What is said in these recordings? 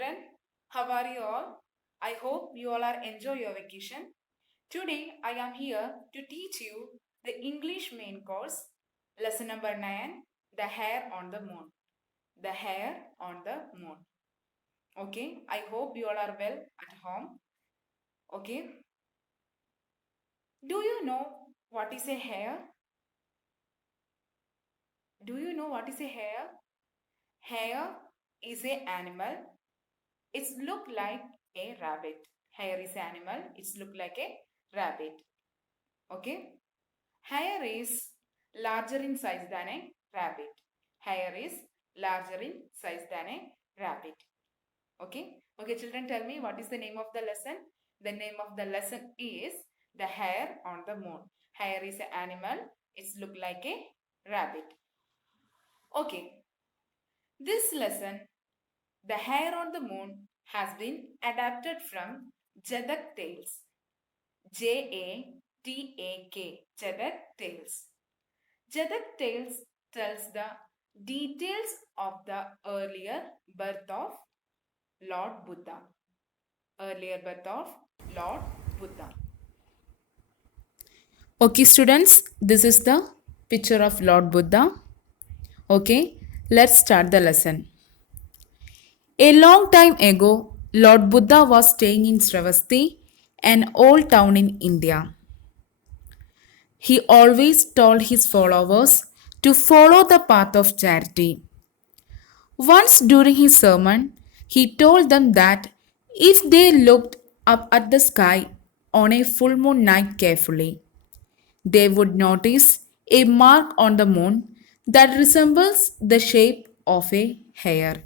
children. How are you all? I hope you all are enjoy your vacation. Today I am here to teach you the English main course, lesson number 9, the hair on the moon. The hair on the moon. Okay, I hope you all are well at home. Okay, do you know what is a hair? Do you know what is a hair? Hair is a animal. It's look like a rabbit. Hare is animal. It's look like a rabbit. Okay. Hare is larger in size than a rabbit. Hare is larger in size than a rabbit. Okay. Okay, children, tell me what is the name of the lesson? The name of the lesson is the hare on the moon. Hare is an animal. It's look like a rabbit. Okay. This lesson, the hare on the moon, has been adapted from Jadak Tales. Jatak, Jadak Tales. Jadak Tales tells the details of the earlier birth of Lord Buddha. Earlier birth of Lord Buddha. Okay, students, this is the picture of Lord Buddha. Okay, let's start the lesson. A long time ago, Lord Buddha was staying in Sravasti, an old town in India. He always told his followers to follow the path of charity. Once during his sermon, he told them that if they looked up at the sky on a full moon night carefully, they would notice a mark on the moon that resembles the shape of a hair.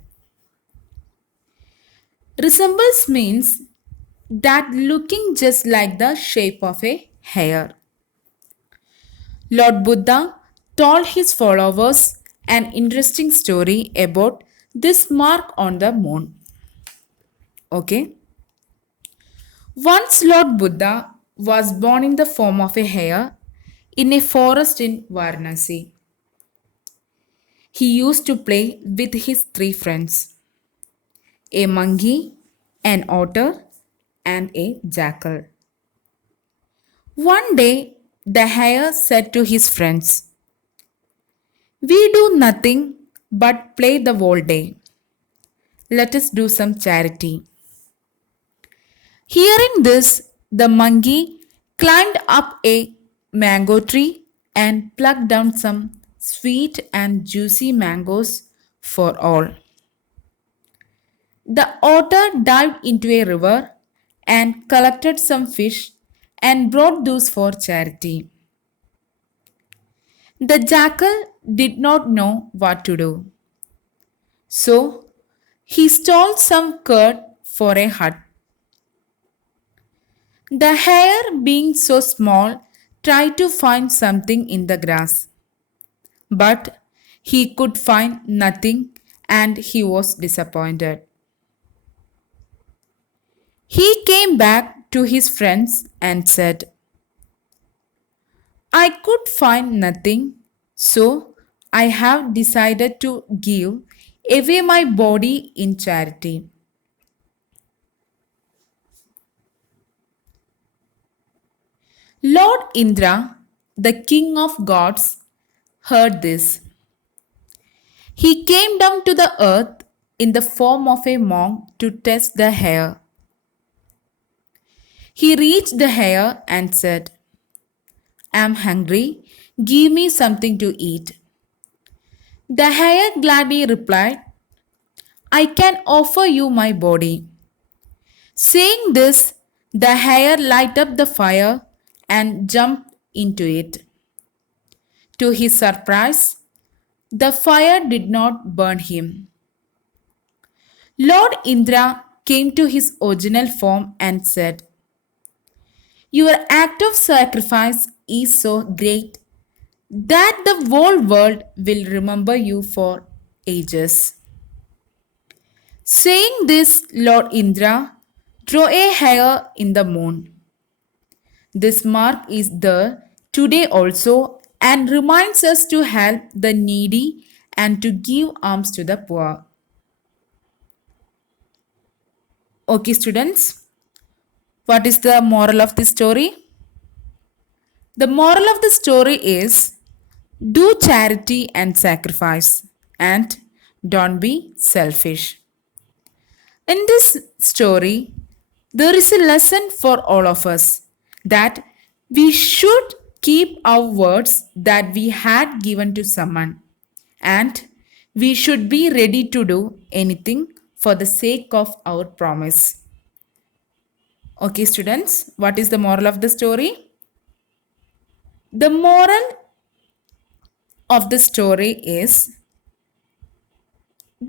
Resembles means that looking just like the shape of a hair. Lord Buddha told his followers an interesting story about this mark on the moon. Okay. Once Lord Buddha was born in the form of a hare in a forest in Varanasi. He used to play with his three friends, a monkey, an otter, and a jackal. One day, the hare said to his friends, "We do nothing but play the whole day. Let us do some charity." Hearing this, the monkey climbed up a mango tree and plucked down some sweet and juicy mangoes for all. The otter dived into a river and collected some fish and brought those for charity. The jackal did not know what to do, so he stole some curd for a hut. The hare, being so small, tried to find something in the grass, but he could find nothing and he was disappointed. He came back to his friends and said, "I could find nothing, so I have decided to give away my body in charity." Lord Indra, the king of gods, heard this. He came down to the earth in the form of a monk to test the hare. He reached the hare and said, "I am hungry. Give me something to eat." The hare gladly replied, "I can offer you my body." Saying this, the hare lighted up the fire and jumped into it. To his surprise, the fire did not burn him. Lord Indra came to his original form and said, "Your act of sacrifice is so great that the whole world will remember you for ages." Saying this, Lord Indra drew a hair in the moon. This mark is there today also and reminds us to help the needy and to give alms to the poor. Okay, students, what is the moral of the story? The moral of the story is do charity and sacrifice and don't be selfish. In this story, there is a lesson for all of us that we should keep our words that we had given to someone and we should be ready to do anything for the sake of our promise. Okay, students, what is the moral of the story? The moral of the story is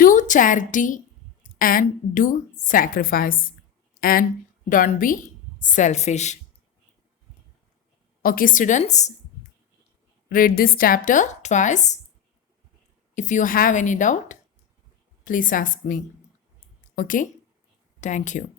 do charity and do sacrifice and don't be selfish. Okay, students, read this chapter twice. If you have any doubt, please ask me. Okay, thank you.